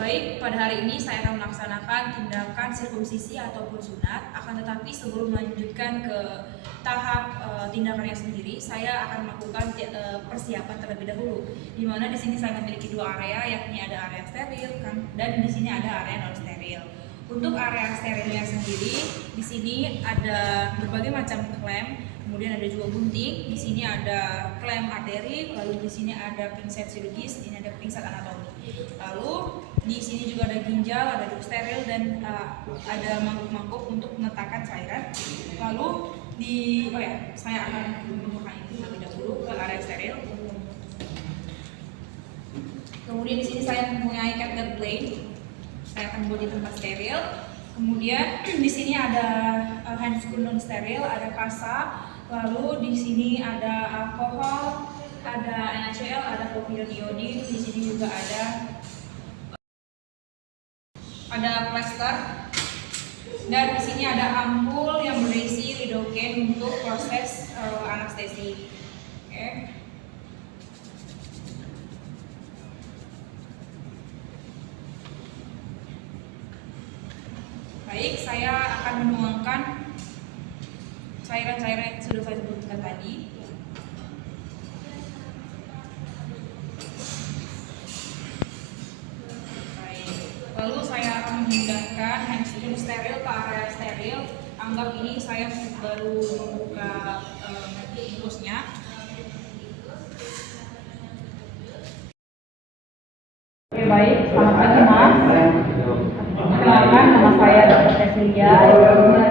Baik, pada hari ini saya akan melaksanakan tindakan sirkumsisi ataupun sunat. Akan tetapi sebelum melanjutkan ke tahap tindakannya sendiri, saya akan melakukan persiapan terlebih dahulu. Di mana di sini saya memiliki dua area, yakni ada area steril dan di sini ada area non steril. Untuk area sterilnya sendiri, di sini ada berbagai macam klem. Kemudian ada juga gunting, di sini ada klem arteri, lalu di sini ada pinset chirurgis, ini ada pinset anatomi. Lalu di sini juga ada ginjal, ada duk steril dan ada mangkuk-mangkuk untuk meletakkan cairan. Lalu saya akan menunjukkan ini terlebih dahulu ke area steril. Kemudian di sini saya mempunyai catheter plate, saya akan buat di tempat steril. Kemudian di sini ada handscoon non steril, ada kasa. Lalu di sini ada alkohol, ada NaCl, ada povidone iodine. Di sini juga ada plester, dan di sini ada ampul yang berisi lidocaine untuk proses anestesi. Oke. Baik, saya akan menuangkan cairan-cairan yang sudah saya sebutkan tadi. Baik. Lalu saya akan memindahkan handscoon steril ke area steril. Anggap ini saya baru membuka bungkusnya. Oke, baik, selamat pagi Mas. Perkenalkan, nama saya Dr. Cecilia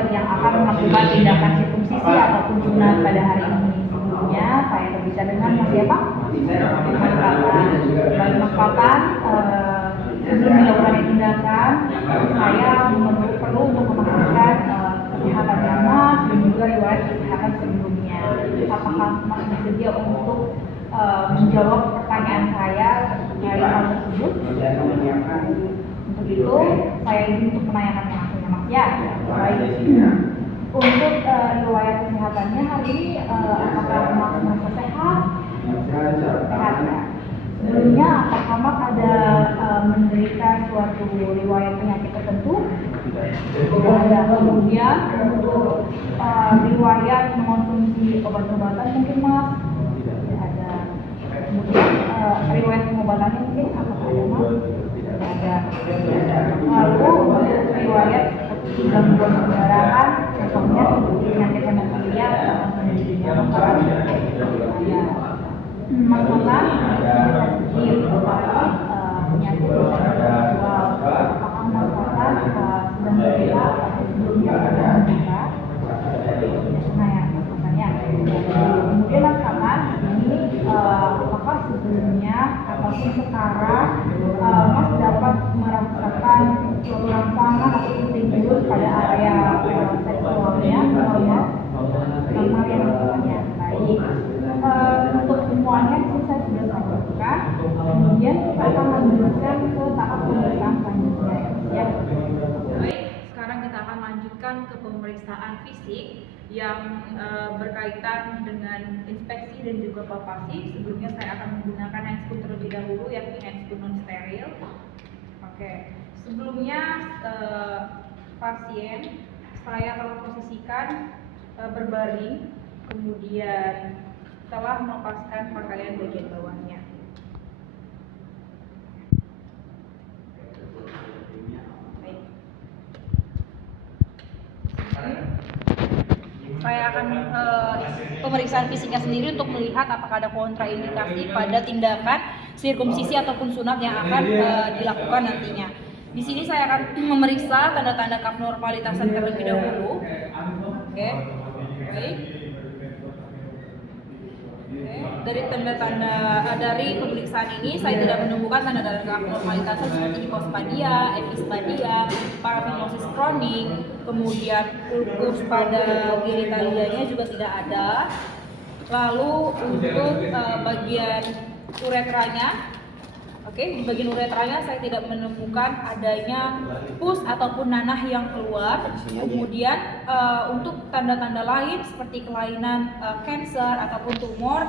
yang akan melakukan tindakan sirkumsisi ataupun sunat pada hari ini. Sebelumnya saya berbicara dengan Mas siapa? Mas Patan. Baik Mas Patan, sebelum dilakukan tindakan, saya perlu untuk memastikan kesehatan Mas dan juga riwayat kesehatan sebelumnya. Apakah Mas bersedia untuk menjawab pertanyaan saya terkait hal tersebut? Untuk itu, saya ingin untuk menanyakan langsung Mas ya. Baik. Untuk riwayat kesehatannya hari ini, apakah Mas merasa sehat? Sehat ya. Sebelumnya, apakah Mas ada menderita suatu riwayat penyakit tertentu? Ada. Kemudian untuk riwayat mengonsumsi obat-obatan mungkin Mas? Tidak ada. Kemudian riwayat pengobatannya mungkin apakah ada Mas? Ada. Lalu riwayat seperti gangguan pendarahan, contohnya seperti penyakit hemofilia atau pendidikan ya. Mas Patan sedikit penyakit seksual. Apakah Mas Patan sedang berita atau sebelumnya pernah berita? Nah ya, Mas Patan ya. Kemudian Mas Patan ini apakah sebelumnya ataupun sekarang Mas dapat merasakan suatu rangsangan atau tindihan pada area seksualnya normal yang semuanya baik. Untuk semuanya saya sudah sampaikan. Kemudian kita akan lanjutkan ke tahap pemeriksaan selanjutnya ya. Baik, sekarang kita akan lanjutkan ke pemeriksaan fisik yang berkaitan dengan inspeksi dan juga palpasi. Sebelumnya saya akan menggunakan handscoon terlebih dahulu, yakni handscoon non steril. Oke. Sebelumnya pasien saya telah posisikan berbaring, kemudian telah melepaskan pakaian bagian bawahnya. Baik. Saya akan pemeriksaan fisiknya sendiri untuk melihat apakah ada kontraindikasi pada tindakan sirkumsisi ataupun sunat yang akan dilakukan nantinya. Di sini saya akan memeriksa tanda-tanda abnormalitasan terlebih dahulu. Oke. Baik. Dari tanda-tanda dari pemeriksaan ini saya tidak menemukan tanda-tanda abnormalitasan seperti hipospadia, epispadia, parafimosis kronik, kemudian ulkus pada genitalianya juga tidak ada. Lalu untuk bagian uretranya, di bagian uretranya saya tidak menemukan adanya pus ataupun nanah yang keluar. Kemudian untuk tanda-tanda lain seperti kelainan kanker ataupun tumor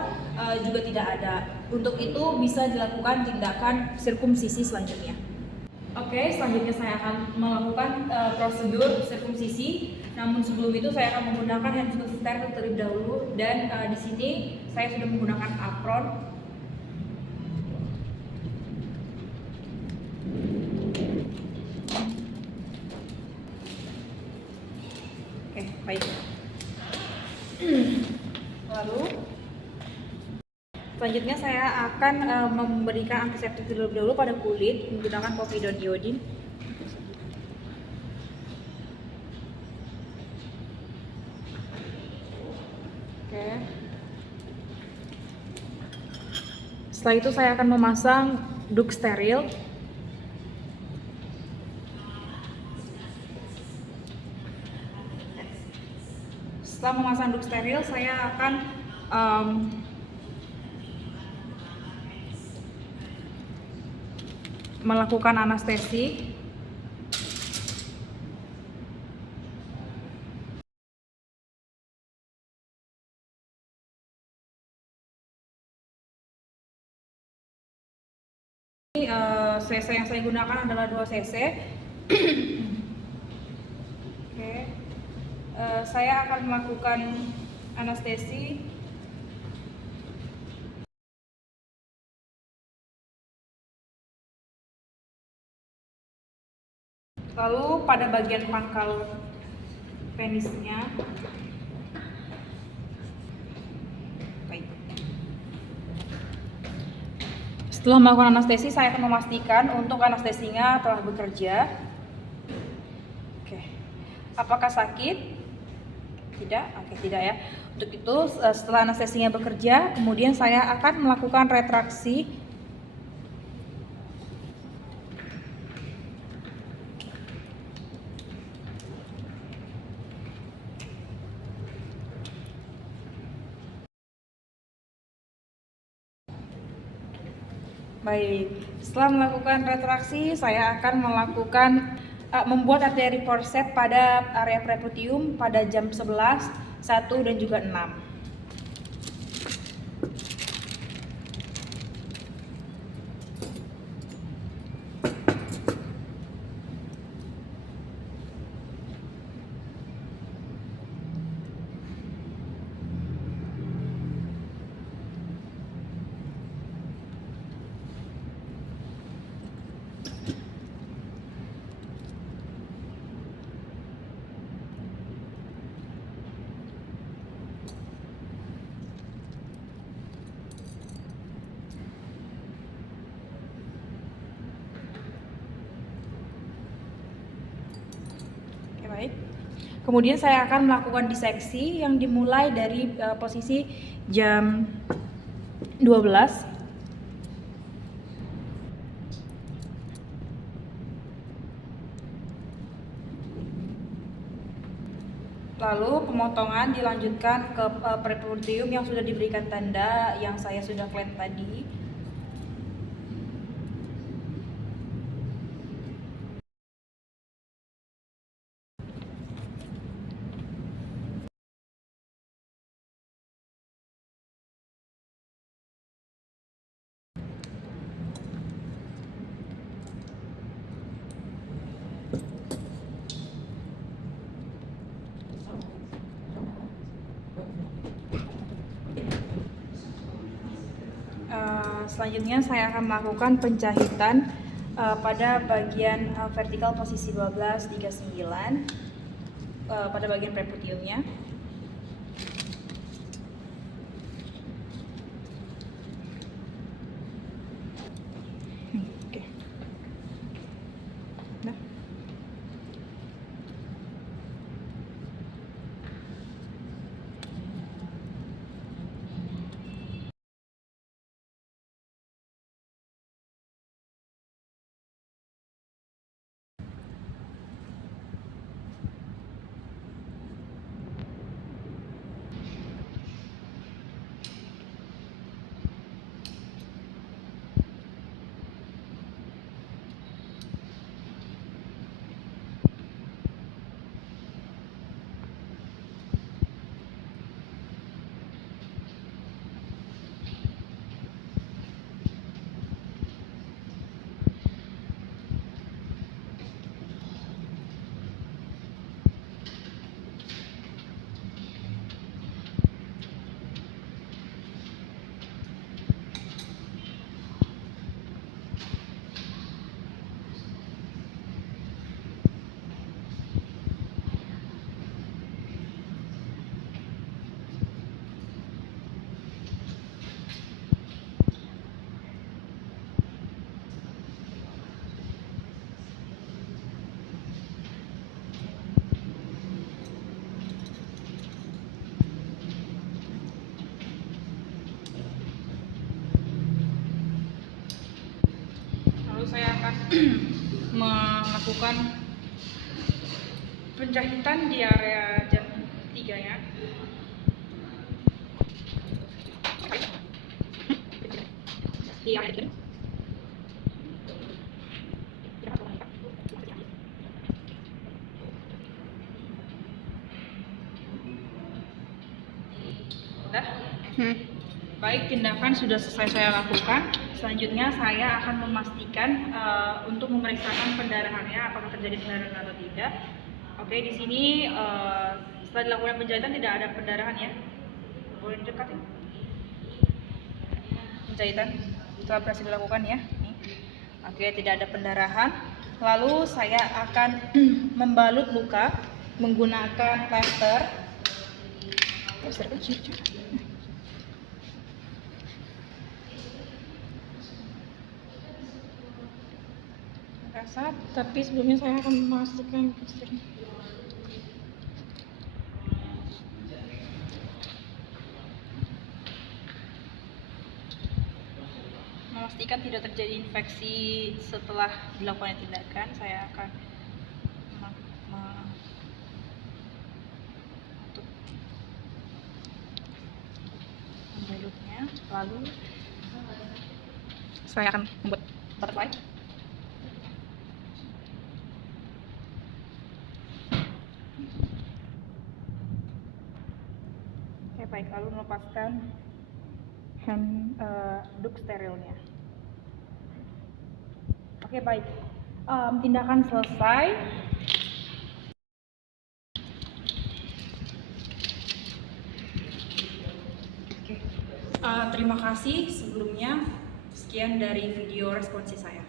juga tidak ada. Untuk itu bisa dilakukan tindakan sirkumsisi selanjutnya. Oke, selanjutnya saya akan melakukan prosedur sirkumsisi. Namun sebelum itu saya akan menggunakan hand steril terlebih dahulu, dan di sini saya sudah menggunakan apron. Oke, baik. Lalu selanjutnya saya akan memberikan antiseptik terlebih dahulu pada kulit menggunakan povidone iodine. Oke. Setelah itu saya akan memasang duk steril. Setelah memasang duk steril, saya akan melakukan anestesi. Cc yang saya gunakan adalah 2 cc. Oke. Saya akan melakukan anestesi. Lalu pada bagian pangkal penisnya. Baik. Setelah melakukan anestesi, saya akan memastikan untuk anestesinya telah bekerja. Oke. Apakah sakit? Tidak? Oke, tidak ya. Untuk itu, setelah anestesinya bekerja, kemudian saya akan melakukan retraksi. Baik, setelah melakukan retraksi, saya akan membuat arteri forceps pada area preputium pada jam 11, 1, dan juga 6. Baik. Kemudian saya akan melakukan diseksi yang dimulai dari posisi jam 12. Lalu pemotongan dilanjutkan ke preputium yang sudah diberikan tanda yang saya sudah klaim tadi. Selanjutnya saya akan melakukan penjahitan pada bagian vertikal posisi 1239 pada bagian preputiumnya. Oke. Nah. melakukan penjahitan di area jam 3 ya. Di area 3. Udah? Baik, tindakan sudah selesai saya lakukan. Selanjutnya saya akan memastikan untuk memeriksakan pendarahannya, apakah terjadi pendarahan atau tidak. Oke, di sini setelah dilakukan penjahitan tidak ada pendarahan ya. Boleh didekatin. Penjahitan telah berhasil dilakukan ya. Nih. Oke, tidak ada pendarahan. Lalu saya akan membalut luka menggunakan plester. Rasa, tapi sebelumnya saya akan memastikan plester. Memastikan tidak terjadi infeksi setelah dilakukan tindakan, saya akan untuk membalutnya, lalu saya akan membuat butterfly. Oke, baik, lalu melepaskan handuk sterilnya. Oke, baik, tindakan selesai. Oke, terima kasih sebelumnya. Sekian dari video responsi saya.